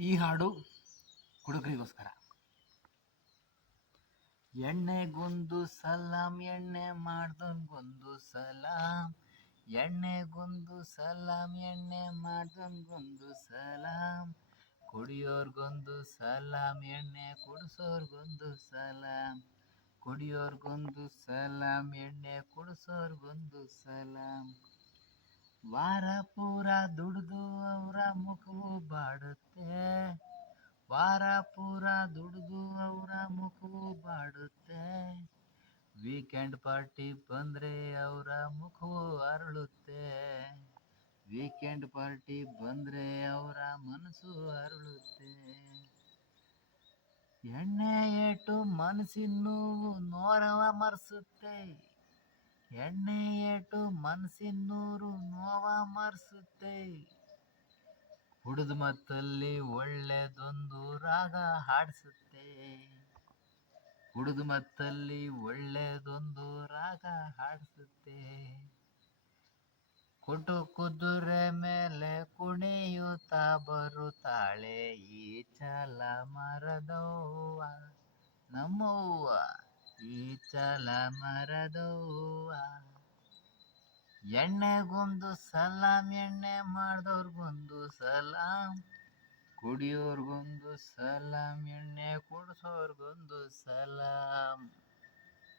ಈ ಹಾಡು ಹುಡುಗರಿಗೋಸ್ಕರ. ಎಣ್ಣೆಗೊಂದು ಸಲಾಂ, ಎಣ್ಣೆ ಮಾಡ್ದಂಗೊಂದು ಸಲಾಂ. ಎಣ್ಣೆಗೊಂದು ಸಲಾಂ, ಎಣ್ಣೆ ಮಾಡ್ದಂಗೊಂದು ಸಲಾಂ. ಕುಡಿಯೋರ್ಗೊಂದು ಸಲಾಂ, ಎಣ್ಣೆ ಕುಡಿಸೋರ್ಗೊಂದು ಸಲಾಂ. ಕುಡಿಯೋರ್ಗೊಂದು ಸಲಾಂ, ಎಣ್ಣೆ ಕುಡಿಸೋರ್ಗೊಂದು ಸಲಾಂ. ವಾರ ಪೂರ ದುಡ್ದು ಅವರ ಮುಖವು ಬಾಡುತ್ತೆ. ವಾರ ಪೂರ ದುಡ್ದು ಅವರ ಮುಖವು ಬಾಡುತ್ತೆ. ವೀಕೆಂಡ್ ಪಾರ್ಟಿ ಬಂದರೆ ಅವರ ಮುಖವು ಅರಳುತ್ತೆ. ವೀಕೆಂಡ್ ಪಾರ್ಟಿ ಬಂದ್ರೆ ಅವರ ಮನಸ್ಸು ಅರಳುತ್ತೆ. ಎಣ್ಣೆ ಏಟು ಮನಸ್ಸಿನ ನೋರವ ಮರೆಸುತ್ತೆ. ಎಣ್ಣೆ ಏಟು ಮನಸ್ಸಿನ ನೂರು ನೋವ ಮರ್ಸುತ್ತೆ. ಹುಡುದ ಮತ್ತಲ್ಲಿ ಒಳ್ಳೆದೊಂದು ರಾಗ ಹಾಡಿಸುತ್ತೆ. ಹುಡುದ ಮತ್ತಲ್ಲಿ ಒಳ್ಳೆದೊಂದು ರಾಗ ಹಾಡಿಸುತ್ತೆ. ಕೊಟ್ಟು ಕುದುರೆ ಮೇಲೆ ಕುಣಿಯುತ್ತಾ ಬರುತ್ತಾಳೆ. ಈ ಚಲ ಮರದವ್ವ ನಮ್ಮವ್ವ. ಈ ಚಲ ಮರದವ್ವ. ಎಣ್ಣೆಗೊಂದು ಸಲಾಂ ಎಣ್ಣೆ ಮಾಡ್ದವ್ರಿಗೊಂದು ಸಲಾಂ. ಕುಡಿಯೋರ್ಗೊಂದು ಸಲಾಂ ಎಣ್ಣೆ ಕುಡಿಸೋರ್ಗೊಂದು ಸಲಾಂ.